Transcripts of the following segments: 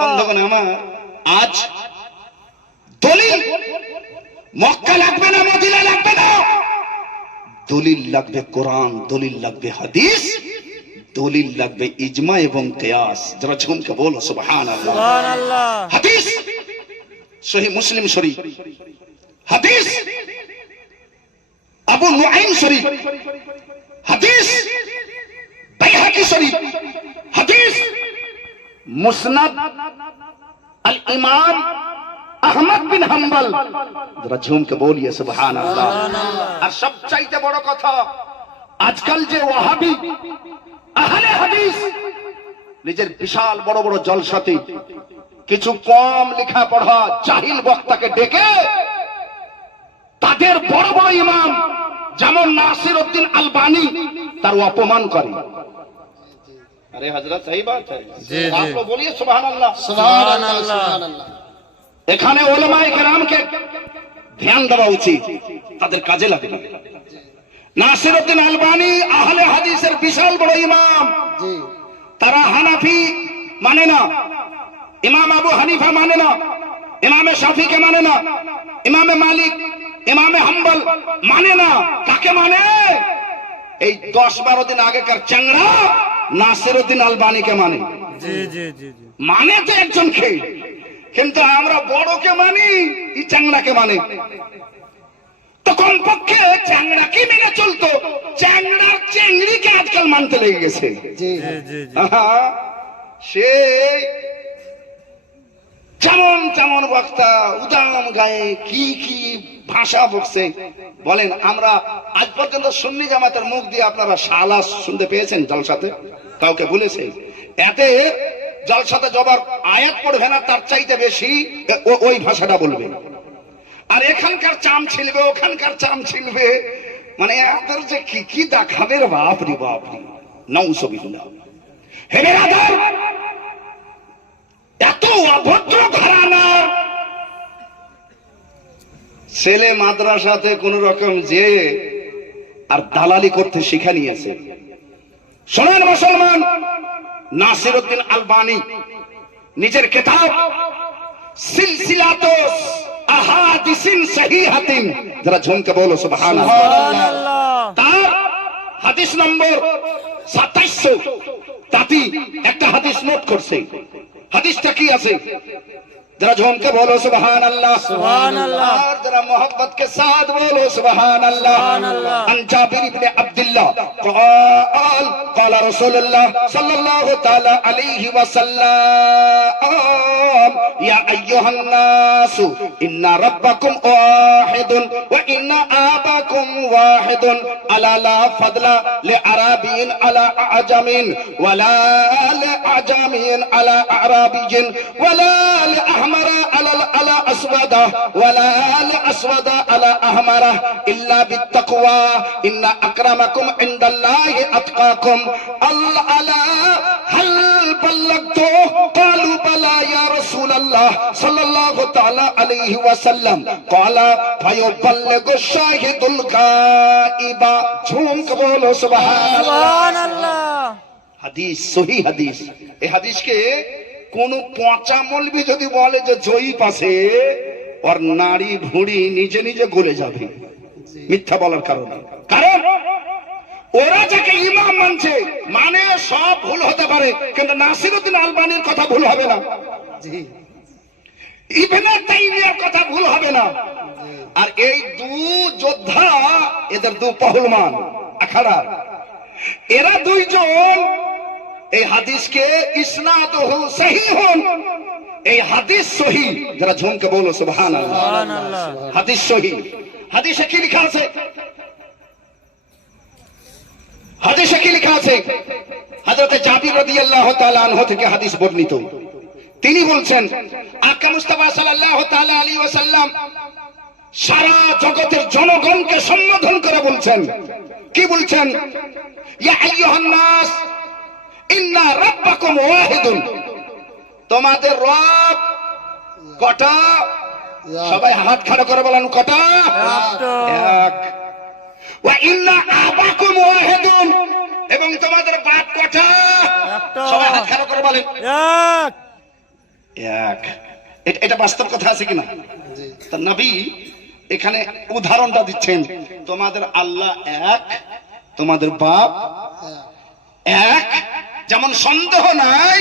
বন্ধুগণ আমার, আজ দলিল মক্কা লাগবে না, মদিনা লাগবে না, দলিল লাগবে কোরআন, দলিল লাগবে হাদিস, দলিল লাগবে ইজমা এবং কিয়াস। যারা ঝুমকে বলো সুবহানাল্লাহ। সুবহানাল্লাহ। হাদিস সহিহ মুসলিম শরীফ, হাদিস আবু নুআইম শরীফ, হাদিস বাইহাকি শরীফ, হাদিস মুসনাদ আল ইমাম আহমদ বিন হাম্বল। যারা ঝুমকে বলিয়ে সুবহানাল্লাহ। আর সবচাইতে বড় কথা, আজকাল যে ওয়াহাবি আহলে হাদিস নিজের বিশাল বড় বড় জলসাতে কিছু কম লেখাপড়া জাহিল বক্তাকে ডেকে তাদের বড় বড় ইমাম যেমন নাসিরউদ্দিন আলবানী তার অপমান করে। আরে হযরত সহি বাত है, आप लोग बोलिए सुभान अल्लाह। এখানে উলামায়ে কেরামকে ধ্যান দেওয়া উচিত, তাদের কাজে লাগবে। নাসিরউদ্দিন আলবানী আহলে হাদিসের বিশাল বড় ইমাম, তারা হানাফি মানে না, ইমাম আবু হানিফা মানে না, ইমামে শাফিকে মানে না, ইমামে মালিক, ইমামে হাম্বল মানে না। কাকে মানে? এই 10-12 দিন আগেকার চ্যাংড়া নাসিরউদ্দিন আলবানীকে মানে। মানে তো একজনকে, কিন্তু আমরা বড়কে মানি, এই চ্যাংড়াকে মানে। তো কমপক্ষে চ্যাংড়াকে মেনে চলতো, চ্যাংড়ার চেংড়িকে আজকাল মানতে লেগে গেছে। সে যেমন যেমন বক্তা উদাম গায়ে কি কি ভাষা বকছে বলেন। আমরা আজ পর্যন্ত সুন্নি জামাতের মুখ দিয়ে আপনারা শালা শুনতে পেয়েছেন জলসাতে? কাউকে বলেছে? এতে জলসাতে জবার আয়াত পড়বে না, তার চাইতে বেশি ওই ভাষাটা বলবে। আর এখানকার চাম ছিলবে, ওখানকার চাম ছিলবে, মানে এদের যে কি কি দেখাবে রে বাপরি বাপরি। নাউজুবিল্লাহ। হে বেরাদার, এত অভদ্র ঘরানার ছেলে মাদ্রাসাতে কোন রকম যে আর দালালি করতে শিখা নিয়েছে। শোনেন মুসলমান, নাসিরউদ্দিন আলবানী নিজের কিতাব সিলসিলাতুস আহাদিসিন সহিহাতিন, যারা ঝুমকে বলো সুবহানাল্লাহ, তার হাদিস নম্বর 2700 তাতে একটা হাদিস নোট করছে। হাদিসটা কি আছে? যারা ঝুমকে বলো সুবহানাল্লাহ, সুবহানাল্লাহ, আর যারা मोहब्बत के साथ बोलो सुबहानल्लाह। अन जाबिर इब्न अब्दुल्लाह قال قال رسول الله صلى الله تعالى عليه وسلم يا ايها الناس ان ربكم واحد وان اباكم واحد الا لا فضل لعربي على اعجم ولا لاعجمي على اعرابي ولا لاحمر على اسود ولا لاسود على احمر الا بالتقوى ان اكرمكم عند الله اتقاكم الا هل بلغت قالوا بلى يا رسول الله صلى الله تعالى عليه وسلم قال فيبلغ الشاهد الغائب ঝুমক বলো সুবহানাল্লাহ। হাদিস সহি হাদিস। এই হাদিসকে কোন পচা মৌলবি যদি বলে যে জয়ীফ আছে, ওর নাড়ি ভুঁড়ি নিজে নিজে গলে যাবে মিথ্যা বলার কারণে। কারণ ওরা যাকে ইমাম মানছে, মানে সব ভুল হতে পারে, কিন্তু নাসিরউদ্দিন আলবানীর কথা ভুল হবে না, ইবনে তাইমিয়ার কথা ভুল হবে না। আর এই দু যোদ্ধা, এদের দু পহলমান আখাড়া, এরা দুইজন এই হাদিসকে ইসনাদুহু সহিহুন, এই হাদিস সহি। যারা ঝুমকে বলো সুবহানাল্লাহ। হাদিস সহি। হাদিসে কি লেখা আছে? হাদিসে কি লেখা আছে? হযরত জাবির রাদিয়াল্লাহু তাআলা আনহু থেকে হাদিস বর্ণিত। তিনি বলছেন, আকা মুস্তাফা সাল্লাল্লাহু তাআলা আলাইহি ওয়াসাল্লাম সারা জগতের জনগণকে সম্বোধন করে বলছেন। কি বলছেন? ইয়া আইয়ুহান নাস ইন্না রাব্বাকুম ওয়াহিদুন, তোমাদের রব কটা? সবাই হাত খাড়া করে বলেন কটা? এক। ওয়া ইন্না আবাকুম ওয়াহিদুন, এবং তোমাদের বাপ কটা? সবাই হাত খাড়া করে বলেন এক। এক। এটা বাস্তব কথা আছে কিনা? তা নবী এখানে উদাহরণটা দিচ্ছেন, তোমাদের আল্লাহ এক, তোমাদের বাপ এক। যেমন সন্দেহ নাই,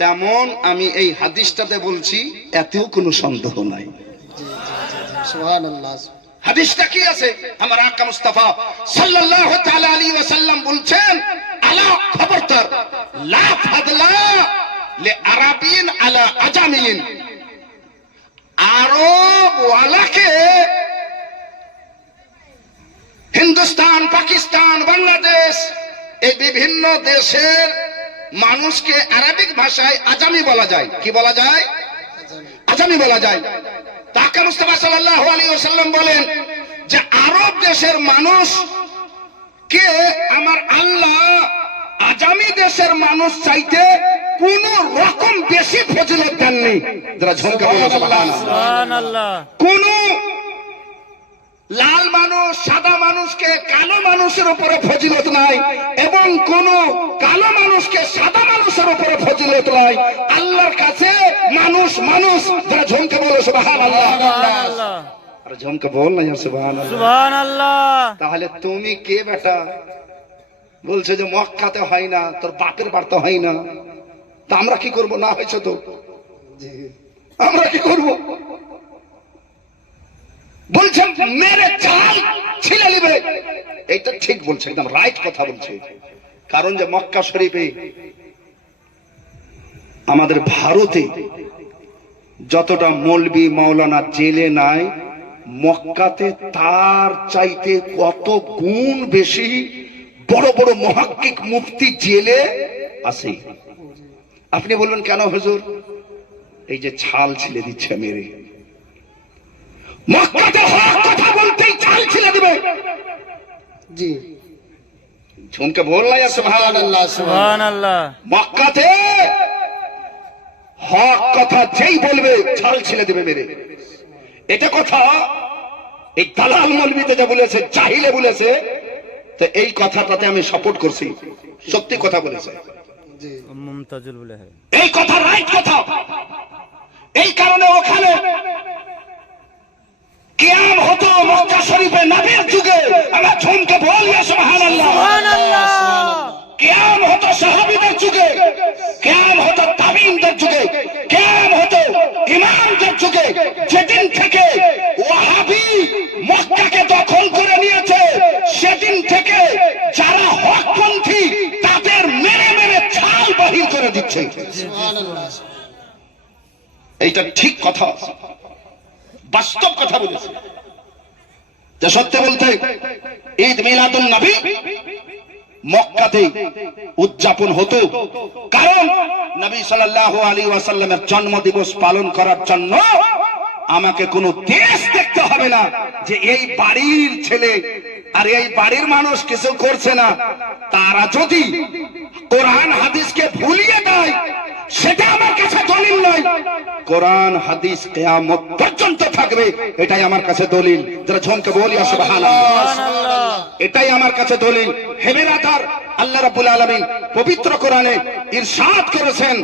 তেমন আমি এই হাদিসটাতে বলছি এতেও কোনো সন্দেহ নাই। সুবহানাল্লাহ। হাদিসটা কি আছে? আমার আকা মুস্তাফা সাল্লাল্লাহু তাআলা আলাইহি ওয়াসাল্লাম বলছেন, আলা খবরদার, লা ফাদলা লি আরাবিন আলা আজামিন। আরব ওয়ালাকে, হিন্দুস্তান, পাকিস্তান, বাংলাদেশ, এই বিভিন্ন দেশের মানুষকে আরবিক ভাষায় আজামি বলা যায়। কি বলা যায়? আজামি বলা যায়। তাকে মুস্তাফা সাল্লাল্লাহু আলাইহি ওয়াসাল্লাম বলেন যে আরব দেশের মানুষ কে আমার আল্লাহ আজামি দেশের মানুষ চাইতে কোন রকম বেশি ফজিলত দেননি। যারা ঝুমকে বলো সুবহানাল্লাহ। কোন লাল মানুষ সাদা মানুষকে কালো মানুষের উপরে ফজিলত নাই, এবং কোন কালো মানুষকে সাদা মানুষের উপরে ফজিলত নাই। আল্লাহর কাছে মানুষ মানুষ। যারা ঝুমকে বলো সুবহানাল্লাহ। আর ঝুমকে বল না সুবহানাল্লাহ। তাহলে তুমি কে বেটা বলছে যে মক্কাতে হয় না, তোর বাপের বাড়িতে হয় না, তা আমরা কি করব? না হয়েছে তো আমরা কি করব? বলছেন মেরে চাল ছিলে নিবে। এটা ঠিক বলছে, একদম রাইট কথা বলছে। কারণ যে মক্কা শরীফে, আমাদের ভারতে যতটা মৌলবি মাওলানা জেলে নাই, মক্কাতে তার চাইতে কত গুণ বেশি বড় বড় মুহাক্কিক মুফতি জেলে আছে। আপনি বলবেন কেন হুজুর? এই যে ছাল ছিলে দিচ্ছে মেরে, মক্কাতে হক কথা বলতেই ছাল ছিলে দিবে। জি, ঝুমকে বল না সুবহানাল্লাহ সুবহানাল্লাহ। মক্কাতে হক কথা যেই বলবে ছাল ছিলে দিবে মেরে। এটা কথা এই দালাল মৌলবীতে যা বলেছে, জাহিলে বলেছে, তো এই কথাটাতে আমি সাপোর্ট করছি। সত্যি কথা বলেছে, মুমতাজুল বলে হয়, এই কথা রাইট কথা। এই কারণে ওখানে কিয়াম হতো মক্কা শরীফে নবীর যুগে। আমার ঝুমকে বল সুবহানাল্লাহ সুবহানাল্লাহ। কিয়াম হতো সাহাবীদের যুগে, কিয়াম হতো তাবিঈনদের যুগে, কিয়াম হতো ইমামদের যুগে। যেদিন থেকে ওয়াহাবি মক্কাকে দখল করে নিয়েছে, সেদিন থেকে যারা হকপন্থী তাদের মেরে মেরে ছাল বাহির করে দিচ্ছে। সুবহানাল্লাহ। এইটা ঠিক কথা, বাস্তব কথা বলেছে। যে সত্যি বলতে ঈদ মিলাদুন নবী মক্কাতে উদযাপন হতো, কারণ নবী সাল্লাল্লাহু আলাইহি ওয়াসাল্লামের জন্মদিবস পালন করার জন্য আমাকে কোনো দেশ দেখতে হবে না যে এই বাড়ির ছেলে আর এই বাড়ির মানুষ কিছু করছে না। তারা যদি কোরআন হাদিসকে ভুলিয়ে দেয়, সেটা আমার কাছে দলিল নয়। কোরআন হাদিস কিয়ামত পর্যন্ত থাকবে, এটাই আমার কাছে দলিল। যারা ঝুমকে বলি সুবহানাল্লাহ, এটাই আমার কাছে দলিল। হে বেরাদার, আল্লাহ রাব্বুল আলামিন পবিত্র কোরআনে ইরশাদ করেছেন,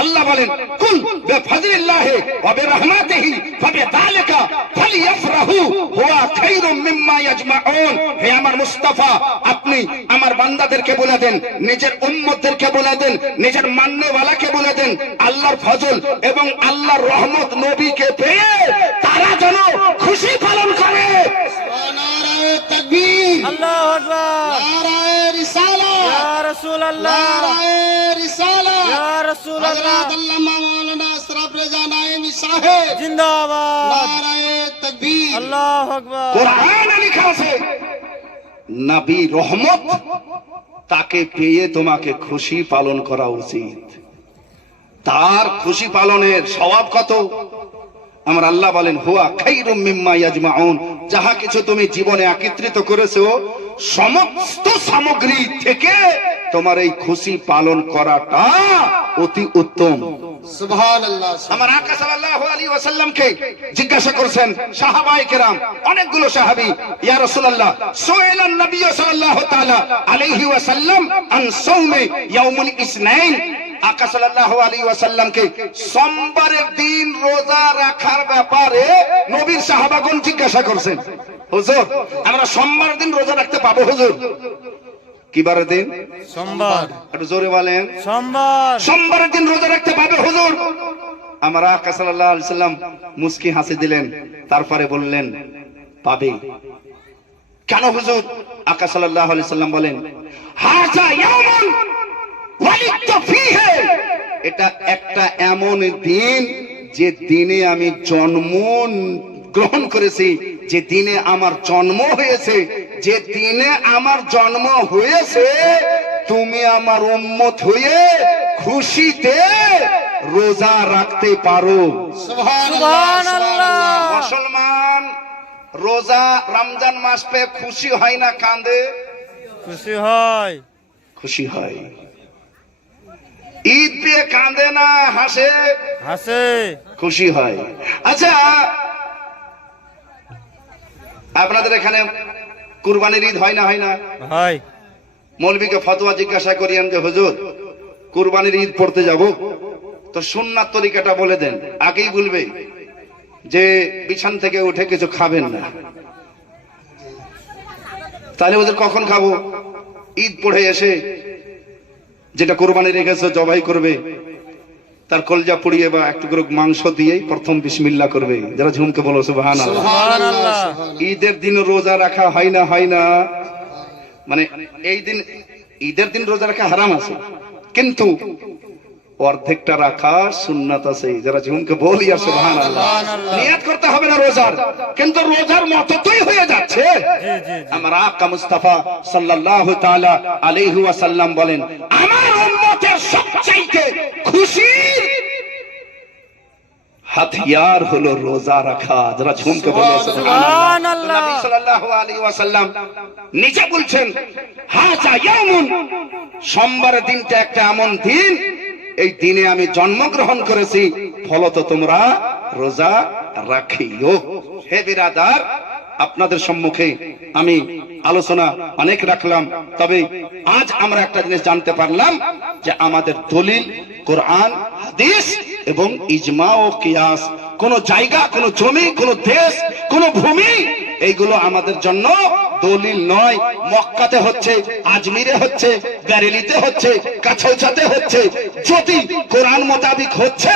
আল্লাহ বলেন, কুল বিফাযলিল্লাহি ওয়া বিরহমাতিহি ফাবিযালিকা ফালইফরাহু হুয়া খায়রুম মিম্মা ইয়াজমাউন। হে আমার মুস্তাফা, আপনি আমার বান্দাদেরকে বলে দেন, নিজের উম্মতদেরকে বলে দেন, নিজের মান্যওয়ালাকে বলে দেন, আল্লাহর ফজল এবং আল্লাহর রহমত নবীকে পেয়ে তারা যেন খুশি পালন করে। নারায়ে তাকবীর, আল্লাহু আকবার, নারায়ে রিসালাত, ইয়া রাসূলুল্লাহ, নারায়ে রিসালাত, ইয়া রাসূলুল্লাহ, হযরত আল্লামা মাওলানা আশরাফ রেজা নায়েমি সাহেব জিন্দাবাদ, নারায়ে তাকবীর, আল্লাহু আকবার। কোরআনে লেখা আছে, নবী রহমত, তাকে পেয়ে তোমাকে খুশি পালন করা উচিত। তার খুশি পালনের সওয়াব কত? আমার আল্লাহ বলেন, হুয়া খায়রুম মিম্মা ইয়াজমাউন। যাহা কিছু তুমি জীবনে একত্রিত করেছো, সমস্ত সামগ্রী থেকে তোমার এই খুশি পালন করাটা অতি উত্তম। সুবহানাল্লাহ। আমার আকা সাল্লাল্লাহু আলাইহি ওয়াসাল্লামকে জিজ্ঞাসা করেছেন সাহাবায়ে কেরাম, অনেকগুলো সাহাবী, ইয়া রাসূলুল্লাহ, সুইলান নবী সাল্লাল্লাহু তাআলা আলাইহি ওয়াসাল্লাম আন সাওমি ইয়াউমুল ইসনাইন। আকা সাল্লাল্লাহু আলাইহি ওয়াসাল্লামকে সোমবারের দিন রোজা রাখার ব্যাপারে নবীর সাহাবাগণ জিজ্ঞাসা করছেন, হুজুর আমরা সোমবার দিন রোজা রাখতে পাবো হুজুর? কি বারের দিন? সোমবার। একটু জোরে বলেন। সোমবার। সোমবারের দিন রোজা রাখতে পাবে হুজুর? আমার আকা সাল্লাল্লাহু আলাইহি সাল্লাম মুস্কি হাসি দিলেন, তারপরে বললেন পাবে। কেন হুজুর? আকা সাল্লাল্লাহু আলাইহি সাল্লাম বলেন, হাযা ইয়াউমুন ওয়ালিদতু ফীহি, এটা একটা এমন দিন যে দিনে আমি জন্ম গ্রহণ করেছি, যে দিনে আমার জন্ম হয়েছে, যে দিনে আমার জন্ম হয়েছে তুমি আমার উম্মত হয়ে খুশিতে রোজা রাখতে পারো। সুবহানাল্লাহ। মুসলমান রোজা রমজান মাস পেয়ে খুশি হয় না কাঁদে? খুশি হয়। খুশি হয়। ঈদ পেয়ে কাঁদে না হাসে? হাসে। খুশি হয়। আচ্ছা, আপনাদের এখানে কুরবানির ঈদ হয় না? হয় না? হয়। মৌলবীকে ফতোয়া জিজ্ঞাসা করিয়েন যে হুজুর কুরবানির ঈদ পড়তে যাব, তো সুন্নাত তরিকাটা বলে দেন। আগেই বলবে যে বিছান থেকে উঠে কিছু খাবেন না, তাহলে ওদের কখন খাবো? ঈদ পড়ে এসে যেটা কোরবানি রেখেছে জবাই করবে, তার কলজা পুড়িয়ে বা একটু করে মাংস দিয়ে প্রথম বিসমিল্লাহ করবে। যারা ঝুমকে বলো সুবহানাল্লাহ। সুবহানাল্লাহ। ঈদের দিন রোজা রাখা হয় না? হয় না? মানে এই দিন ঈদের দিন রোজা রাখা হারাম আছে, কিন্তু অর্ধেকটা রাখা সুন্নাত আছে। যারা ঝুমকে বলি আর সুবহানাল্লাহ। নিয়ত করতে হবে না রোজার, কিন্তু রোজার মতই হয়ে যাচ্ছে। আমার আকা মুস্তাফা সাল্লাল্লাহু তাআলা আলাইহি ওয়াসাল্লাম বলেন, আমার উম্মতের সবচাইতে খুশির হাতিয়ার হলো রোজা রাখা। যারা ঝুমকে বলে সুবহানাল্লাহ। নবী সাল্লাল্লাহু আলাইহি ওয়াসাল্লাম নিজে বলছেন, হাযা ইয়াউমুন, সোমবারের দিনটা একটা এমন দিন, এই দিনে আমি জন্মগ্রহণ করেছি, ফলত তোমরা রোজা রাখিও। হে বিরাদার, আপনাদের সম্মুখে আমি আলোচনা অনেক রাখলাম, তবে আজ আমরা একটা জিনিস জানতে পারলাম যে আমাদের দলিল কোরআন, হাদিস এবং ইজমা ও কিয়াস। কোন জায়গা, কোন জমি, কোন দেশ, কোন ভূমি, এইগুলো আমাদের জন্য দলিল নয়। মক্কাতে হচ্ছে, আজমিরে হচ্ছে, বেরেলিতে হচ্ছে, কাছাউছাতে হচ্ছে। যদি কোরআন মোতাবিক হচ্ছে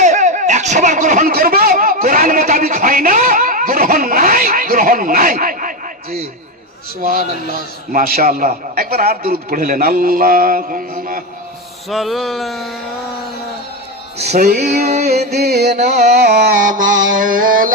100 বার গ্রহণ করব, কোরআন মোতাবিক হয় না, গ্রহণ নাই, গ্রহণ নাই। জি সুবহানাল্লাহ। মাশাআল্লাহ। একবার আর দুরূদ পড়লেন, আল্লাহুম্মা সাল্লাল্লাহু সাইয়্যিদিনা